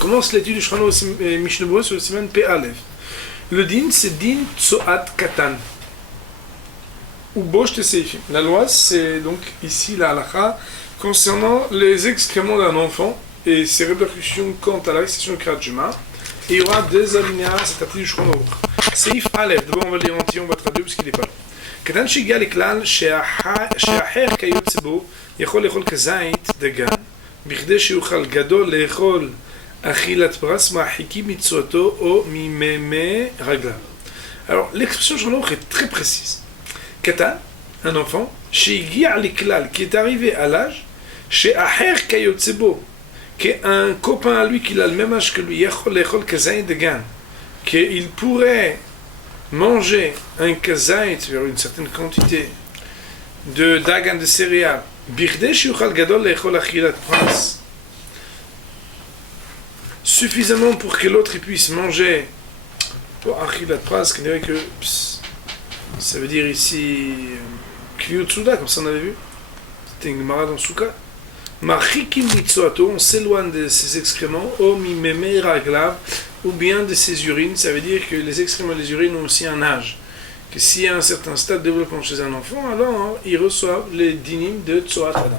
commence l'étude du Shulchan Aruch Mishnah Berurah sur le Siman P Aleph. Le din, c'est din tsoat katan. Ou bosh te seifim. La loi, c'est donc ici la halakha concernant les excréments d'un enfant et ses répercussions quant à la récitation de Kriyat Shema. Et il y aura deux alinéas à cette partie du Shulchan Aruch. Seif Aleph, d'abord on va le lire entier, on va traduire parce qu'il n'est pas là. קטן שהגיע לכלל שהאחר כיוצא בו יכול לאכול כזית דגן בכדי שיוכל גדול לאכול אכילת פרס מרחיקים מצואתו או ממימי רגליו. Alors l'expression de Shulchan Aruch est très précise. קטן, un enfant, שהגיע לכלל, qui est arrivé à l'âge שהאחר כיוצא בו, qu'un copain à lui qui a le même âge que lui יכול לאכול כזית דגן, qu'il pourrait manger un kazait, c'est-à-dire une certaine quantité de dagan de céréales, suffisamment pour que l'autre puisse manger, pour achilat pras, qui dirait que ça veut dire ici kliyut souda, comme ça on avait vu, c'était une gemara dans Souka. Marchikim mitzoato, on s'éloigne de ses excréments, o mimeme raglav, ou bien de ses urines. Ça veut dire que les excréments et les urines ont aussi un âge. Que s'il y a un certain stade de développement chez un enfant, alors ils reçoivent les dinim de Tzoat Adam.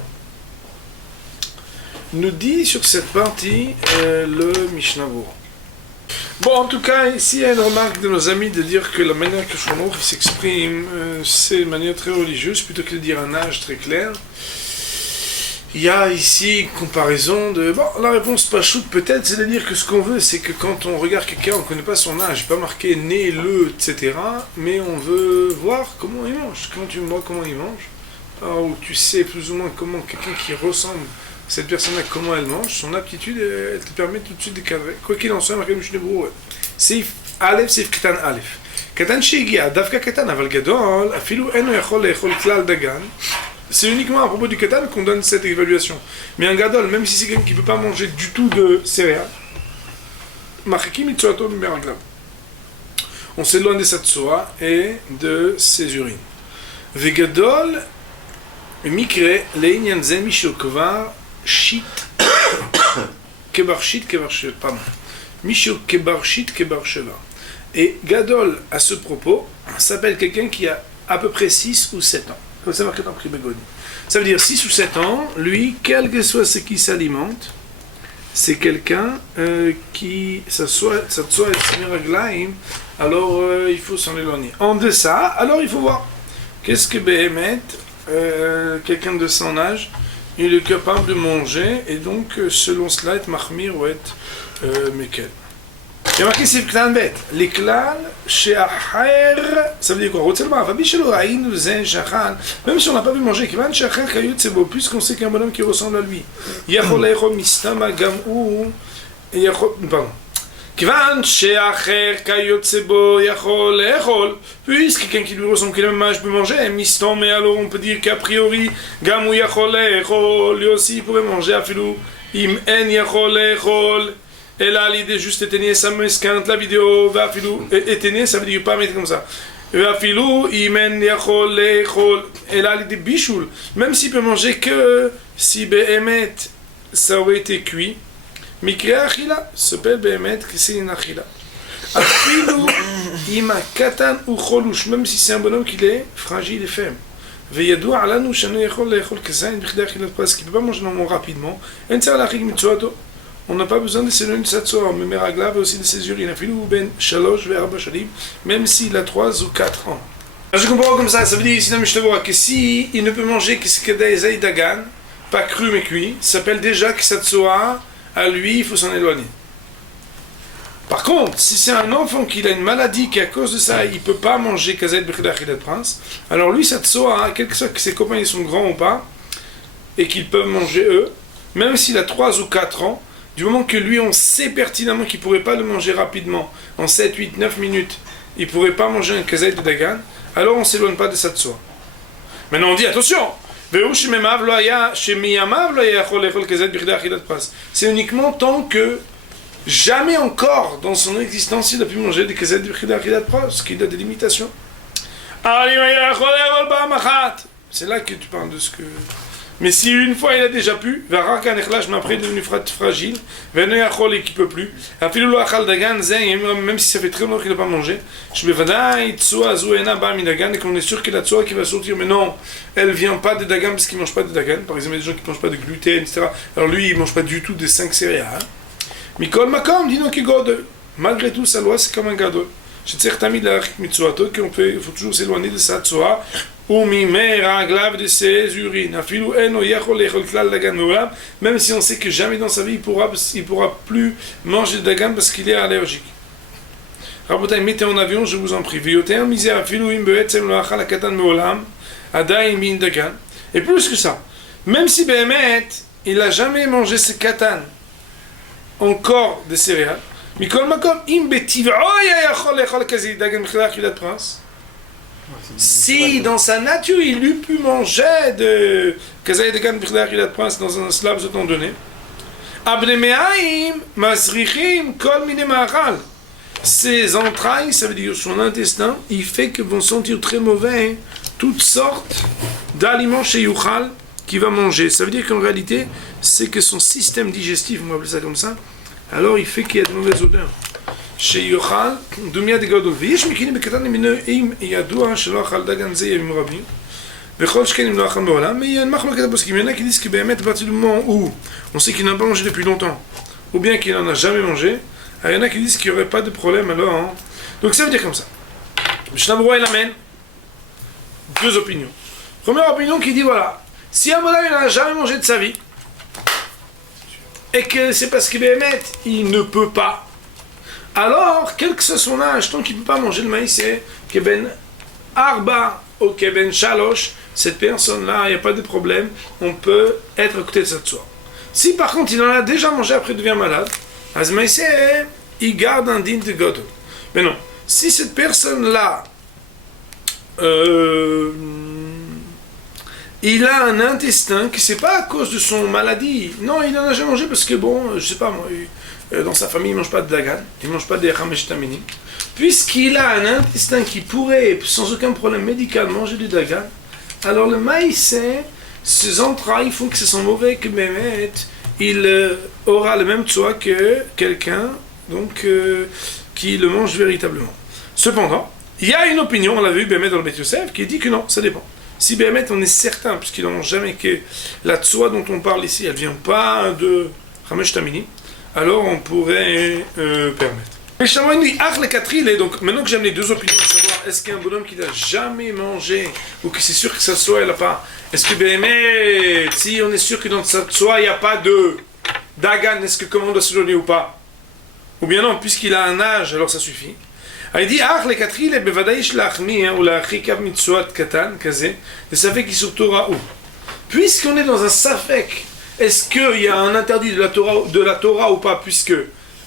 Nous dit sur cette partie le Mishnah Berurah. Bon, en tout cas, ici il y a une remarque de nos amis de dire que la manière que Shulchan Aruch s'exprime, c'est une manière très religieuse, plutôt que de dire un âge très clair. Il y a ici une comparaison de... Bon, la réponse pas choute peut-être, c'est de dire que ce qu'on veut, c'est que quand on regarde quelqu'un, on ne connaît pas son âge, pas marqué né, le, etc. Mais on veut voir comment il mange. Quand tu vois comment il mange, ou tu sais plus ou moins comment quelqu'un qui ressemble à cette personne-là, comment elle mange, son aptitude, elle te permet tout de suite de cadrer. Quoi qu'il en soit, marqué le Mishnah Berurah. Seif Aleph, Seif Katan Aleph. Katan she'egia, davka katan, aval gadol, afilu eno yachol le'echol klal dagan. C'est uniquement à propos du katan qu'on donne cette évaluation. Mais un gadol, même si c'est quelqu'un qui ne peut pas manger du tout de céréales, on s'éloigne de sa tsoa et de ses urines. Vegadol, mikre, le'inyan ze misho kvar shit kebar shit kebar sheva. Pardon. Misho kebar shit kebar sheva. Et gadol, à ce propos, s'appelle quelqu'un qui a à peu près 6 ou 7 ans. Comme ça marqué dans Pri Begoni. Ça veut dire 6 ou 7 ans, lui, quel que soit ce qui s'alimente, c'est quelqu'un qui, ça soit raglaim, alors il faut s'en éloigner. En deçà, alors il faut voir qu'est-ce que Behemet, quelqu'un de son âge, il est capable de manger, et donc selon cela, être mahmir ou être mekel. Il y a marqué c'est Klan Bet. Les clans chez Acher, ça veut dire quoi? Même si on n'a pas pu manger, puisqu'on sait qu'il y a un bonhomme qui ressemble à lui. Pardon. Puisque quelqu'un qui lui ressemble, qui a le même âge peut manger, mais alors on peut dire qu'a priori, lui aussi il pourrait manger à filou. Im en yachol lechol. Et là, l'idée juste éteigner sa mesquinte, la vidéo, va filou, éteigner, ça veut dire pas mettre comme ça. Va filou, imen yachol lechol. Et là, l'idée bichoul, même s'il peut manger que si behemet, ça aurait été cuit. Mikre achila, s'appelle behemet que c'est une achila. Afilou, ima katan ou cholush, même si c'est un bonhomme qui est fragile et faible. Veyadou alanu shanu yachol lechol kezain b'chidei achilat pras, qui peut pas manger normalement rapidement. En tzar lachik mitzuato. On n'a pas besoin de s'éloigner de sa tsoa, mais Meraglav aussi de ses urines. Afilou ben shalosh ve'arba shalim, même s'il a 3 ou 4 ans. Alors je comprends comme ça veut dire ici dans Mishnah Berurah que si il ne peut manger que ce que des dagan, pas cru mais cuit, ça s'appelle déjà que sa tsoa, à lui, il faut s'en éloigner. Par contre, si c'est un enfant qui a une maladie qui à cause de ça, il ne peut pas manger kazet b'chidei achilat pras, alors lui, sa tsoa, quel que soit que ses copains ils sont grands ou pas, et qu'ils peuvent manger eux, même s'il a 3 ou 4 ans, du moment que lui, on sait pertinemment qu'il ne pourrait pas le manger rapidement, en 7, 8, 9 minutes, il ne pourrait pas manger un kazait de dagan, alors on ne s'éloigne pas de sa tsoa. Maintenant on dit, attention, c'est uniquement tant que jamais encore dans son existence il a pu manger des kazait de achilat pras, parce qu'il a des limitations. C'est là que tu parles de ce que Mais si une fois il a déjà pu, mais après il est devenu fragile, et qu'il peut plus, même si ça fait très longtemps qu'il n'a pas mangé, et qu'on est sûr que la tsoa qui va sortir, mais non, elle ne vient pas de dagan parce qu'il ne mange pas de dagan. Par exemple, il y a des gens qui ne mangent pas de gluten, etc. Alors lui, il ne mange pas du tout des 5 céréales. Mikol Makom, dis-nous qu'il godel. Malgré tout, sa loi, c'est comme un gadol. Il faut toujours s'éloigner de sa tsoa. De ses urines. Même si on sait que jamais dans sa vie il pourra plus manger de dagan parce qu'il est allergique. Rabotai, mettez en avion, je vous en prie. Et plus que ça, même si Behemet, il n'a jamais mangé ce katan, encore des céréales, si dans sa nature il eût pu manger de Kazaï de Gan Bichdar Hilat Prince dans un laps de temps donné, ses entrailles, ça veut dire son intestin, il fait que vont sentir très mauvais toutes sortes d'aliments chez Yuchal qu'il va manger. Ça veut dire qu'en réalité, c'est que son système digestif, on va appeler ça comme ça, alors il fait qu'il y a de mauvaises odeurs. שיוכל דומיה דגדול ויש מקרים בקטנים ממנו אם ידוע שלא אכל דגן זה ימים רבים וכל שכן אם לא אכל מעולם mais il y a une מחלוקת הפוסקים. Il y en a qui disent que באמת à partir du moment où on sait qu'il n'a pas mangé depuis longtemps ou bien qu'il n'en a jamais mangé, il y en a qui disent qu'il n'y aurait pas de problème alors hein. Donc ça veut dire comme ça. Mishnah Berurah il amène deux opinions. Première opinion qui dit voilà, si un bonhomme n'a jamais mangé de sa vie et que c'est parce que באמת il ne peut pas, alors, quel que soit son âge, tant qu'il ne peut pas manger le maïs, c'est Keben Arba ou Keben Shalosh, cette personne-là, il n'y a pas de problème, on peut être à côté de sa tsoa. Si par contre il en a déjà mangé après il devient malade, il garde un din de Godel. Mais non, si cette personne-là, il a un intestin que c'est pas à cause de son maladie, non, il n'en a jamais mangé parce que bon, je sais pas moi, dans sa famille, il ne mange pas de dagan, il ne mange pas de chamesh tamini. Puisqu'il a un intestin qui pourrait, sans aucun problème médical, manger du dagan, alors le maïs, ses entrailles font que ce sont mauvais, que Mehmet, il aura le même tsoa que quelqu'un donc, qui le mange véritablement. Cependant, il y a une opinion, on l'a vu, Mehmet dans le Bet Yosef, qui dit que non, ça dépend. Si Mehmet, on est certain, puisqu'il n'en mange jamais, que la tsoa dont on parle ici, elle ne vient pas de chamesh tamini, alors on pourrait permettre. Donc maintenant que j'aime les deux opinions, de savoir est-ce qu'un bonhomme qui n'a jamais mangé ou que c'est sûr que sa tsoa elle n'a pas, est-ce que Béhémet, si on est sûr que dans sa tsoa il n'y a pas de dagan, est-ce que comment on doit se donner ou pas? Ou bien non, puisqu'il a un âge, alors ça suffit. Il dit puisqu'on est dans un safek, est-ce qu'il y a un interdit de la Torah ou pas, puisque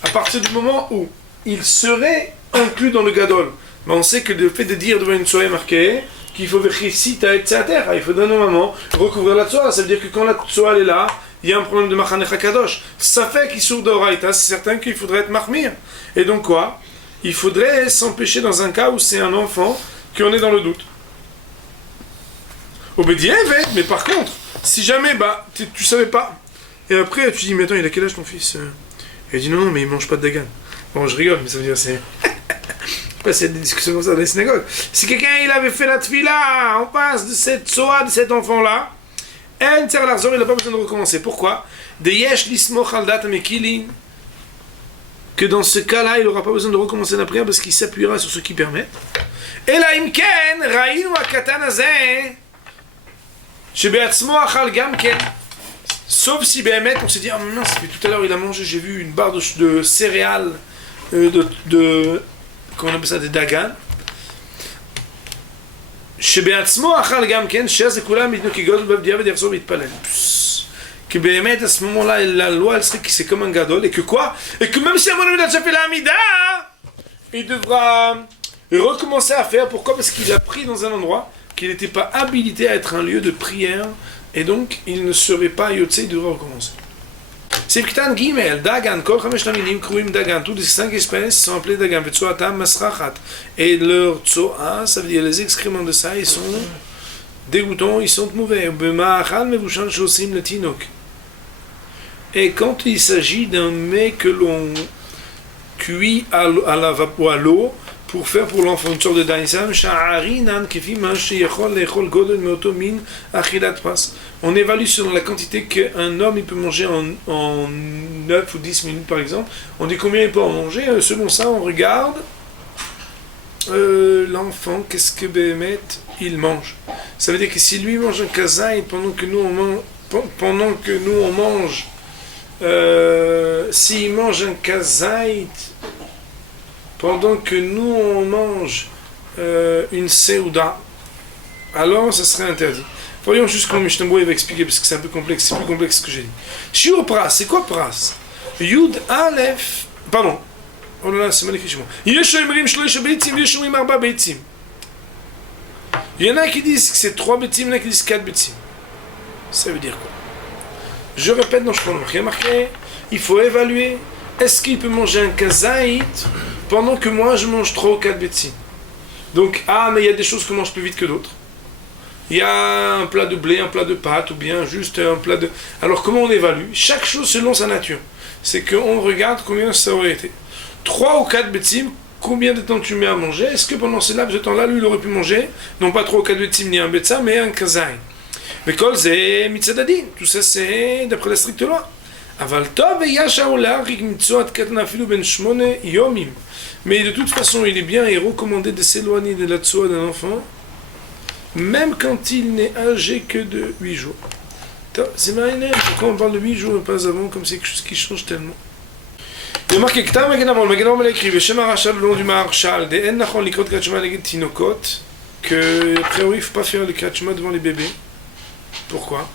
à partir du moment où il serait inclus dans le gadol, mais on sait que le fait de dire devant une soirée marquée qu'il faut vérifier etc. Il faut normalement recouvrir la Torah, ça veut dire que quand la Torah est là, il y a un problème de Machanecha Kadosh. Ça fait qu'il sort d'Oraïta, c'est certain qu'il faudrait être mahmir. Et donc quoi? Il faudrait s'empêcher dans un cas où c'est un enfant qu'on est dans le doute. Mais par contre, si jamais tu savais pas, et après tu dis mais attends il a quel âge ton fils? Et il dit non mais il mange pas de dagan. Bon je rigole mais ça veut dire c'est pas cette discussion comme ça dans les synagogues. Si quelqu'un il avait fait la tfila en face de cette soa de cet enfant là, il n'a pas besoin de recommencer. Pourquoi? Que dans ce cas-là, il n'aura pas besoin de recommencer la prière parce qu'il s'appuiera sur ce qui permet. Et là, imken, raïnu akatan azeh, shebeatzmo achal gamken. Sauf si Béhémet, on s'est dit, ah non, c'est que tout à l'heure il a mangé, j'ai vu une barre de céréales, comment on appelle ça, de dagan. Shebeatzmo achal gamken, shaz ekulam idnu kigod bavdiavad yarsov itpalel. Que Béhémet, à ce moment-là, la loi, elle serait que c'est comme un gadol, et que quoi? Et que même si un bonhomme a déjà fait la Hamida, il devra recommencer à faire. Pourquoi? Parce qu'il a pris dans un endroit qu'il n'était pas habilité à être un lieu de prière, et donc il ne serait pas yotze, il devra recommencer. C'est Ktan Gimel, Dagan, Kol Chamesh Taminim, Kruim Dagan, tous les 5 espèces sont appelés Dagan, Vetsoatam Masrachat. Et leur Tsoa, ça veut dire les excréments de ça, ils sont dégoûtants, ils sont mauvais. Et quand il s'agit d'un mets que l'on cuit à la vapeur, à l'eau, pour faire pour l'enfant une sorte de daïsam, on évalue selon la quantité qu'un homme il peut manger en 9 ou 10 minutes par exemple. On dit combien il peut en manger. Selon ça, on regarde l'enfant, qu'est-ce que Béhémet il mange. Ça veut dire que si lui mange un kazaï pendant que nous on mange, s'il mange un kazaït pendant que nous on mange une seouda, alors ça serait interdit. Voyons juste comment Mishnah va expliquer parce que c'est un peu complexe, c'est plus complexe que j'ai dit. Shiur pras, c'est quoi pras? Yud Aleph, pardon. Oh là là, c'est mal écrit chez moi. Yeshomrim shloisha beitzim, yeshomrim arba beitzim. Il y en a qui disent que c'est 3 beitzim, il y en a qui disent 4 beitzim. Ça veut dire quoi? Je répète dans Shulchan Aruch, il y a marqué, il faut évaluer, est-ce qu'il peut manger un kazaït pendant que moi je mange 3 ou 4 beitzim? Donc, mais il y a des choses que je mange plus vite que d'autres. Il y a un plat de blé, un plat de pâtes, ou bien juste un plat de... Alors comment on évalue? Chaque chose selon sa nature. C'est qu'on regarde combien ça aurait été. 3 ou 4 beitzim, combien de temps tu mets à manger? Est-ce que pendant ce laps de temps-là, lui, il aurait pu manger, non pas 3 ou 4 beitzim ni un betza, mais un kazaï? Mais kol c'est mitzadadin. Tout ça, c'est d'après la stricte loi. Aval tov et yasha olarik mitzot katna filu ben shmone yomim. Mais de toute façon, il est bien et recommandé de s'éloigner de la tzoa d'un enfant, même quand il n'est âgé que de 8 jours. C'est marrant, pourquoi on parle de 8 jours et pas avant, comme c'est quelque chose qui change tellement. Il y a marqué que le Magen l'a écrit, Veshem Arachal, le nom du Maharshal, des En Nachon Likrot Kriyat Shema Neged Tinokot, que, a priori, il ne faut pas faire le Kriyat Shema devant les bébés. Pourquoi?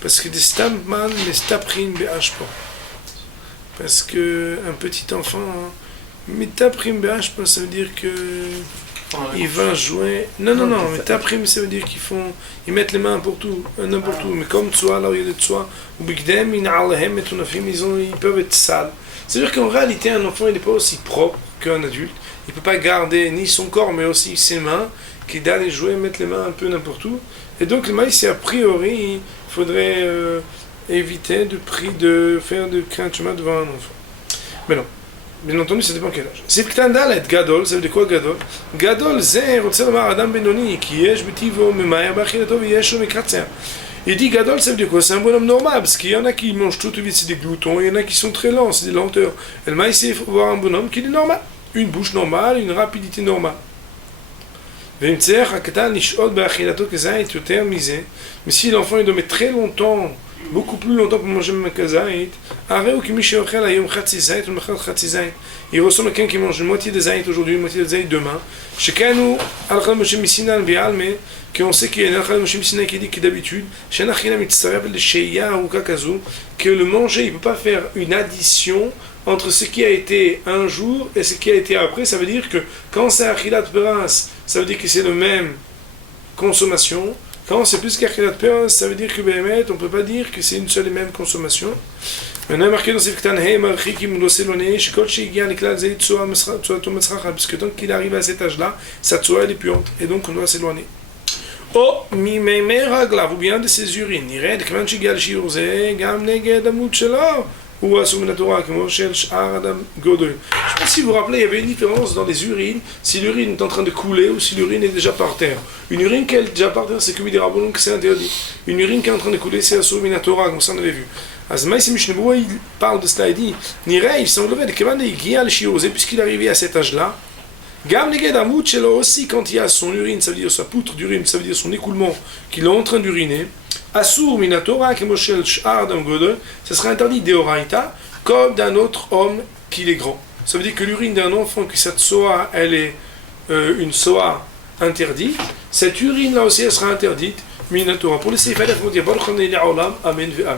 Parce que des Stamman, les Staprin Be'ashpo. Parce que un petit enfant, Metaprim Be'ashpo, ça veut dire que il va jouer. Non, Metaprim, ça veut dire ils mettent les mains n'importe où. Mais comme Tsoa, là où il y a des Tsoa, ou Bigdem, ils peuvent être sales. C'est-à-dire qu'en réalité, un enfant, il n'est pas aussi propre qu'un adulte. Il ne peut pas garder ni son corps, mais aussi ses mains, qui d'aller jouer, mettre les mains un peu n'importe où. Et donc, le maïs, a priori, il faudrait éviter de faire de Kriyat Shema devant un enfant. Mais non. Bien entendu, ça dépend quel âge. C'est Ktandalet, Gadol, ça veut dire quoi Gadol? Gadol, c'est Adam Benoni, qui yesh betivo memayer bachilato v'yesho mekratzer. Il dit Gadol, ça veut dire quoi? C'est un bonhomme normal, parce qu'il y en a qui mangent tout vite, c'est des gloutons, il y en a qui sont très lents, c'est des lenteurs. Et le maïs, il faut voir un bonhomme qui est normal. Une bouche normale, une rapidité normale. Mais si l'enfant il doit mettre très longtemps, beaucoup plus longtemps pour manger un kazaït, il ressemble à quelqu'un qui mange une moitié de zaït aujourd'hui, une moitié de zaït demain. Qu'on sait qu'il y a un Moshe Messina qui dit que d'habitude, que le manger, il ne peut pas faire une addition entre ce qui a été un jour et ce qui a été après. Ça veut dire que quand c'est Achilat Peras, ça veut dire que c'est la même consommation. Quand c'est plus qu'Achilat Peras, ça veut dire que Béhémet, on ne peut pas dire que c'est une seule et même consommation. Maintenant, il est marqué dans Sifktan, parce que tant qu'il arrive à cet âge-là, sa tzoa elle est puante, et donc on doit s'éloigner. Oh, mi raglav, ou bien de ses urines. Il red, quand tu gales shiurze, gam neged amut shelo, ou asum la Torah, comme shel sh'ar adam godol. Je ne sais pas si vous vous rappelez, il y avait une différence dans les urines, si l'urine est en train de couler ou si l'urine est déjà par terre. Une urine qui est déjà par terre, c'est que Midirabon, que c'est interdit. Une urine qui est en train de couler, c'est asum la Torah, comme ça on avait vu. Azmaïs Mishneboua, il parle de cela, il dit, Nirei, il semblerait que quand il gale shiurze, puisqu'il est arrivé à cet âge-là, Gam neged amut shelo aussi, quand il y a son urine, ça veut dire sa poutre d'urine, ça veut dire son écoulement, qu'il est en train d'uriner, Asur minatora, kemoshel sh'ar adam godol, ça sera interdit deoraita, comme d'un autre homme qui est grand. Ça veut dire que l'urine d'un enfant, que cette soa, elle est une soa interdite, cette urine là aussi, elle sera interdite, minatora. Pour les seifadef, on dit, Baruch Hanei Le'olam, Amen ve'Amen.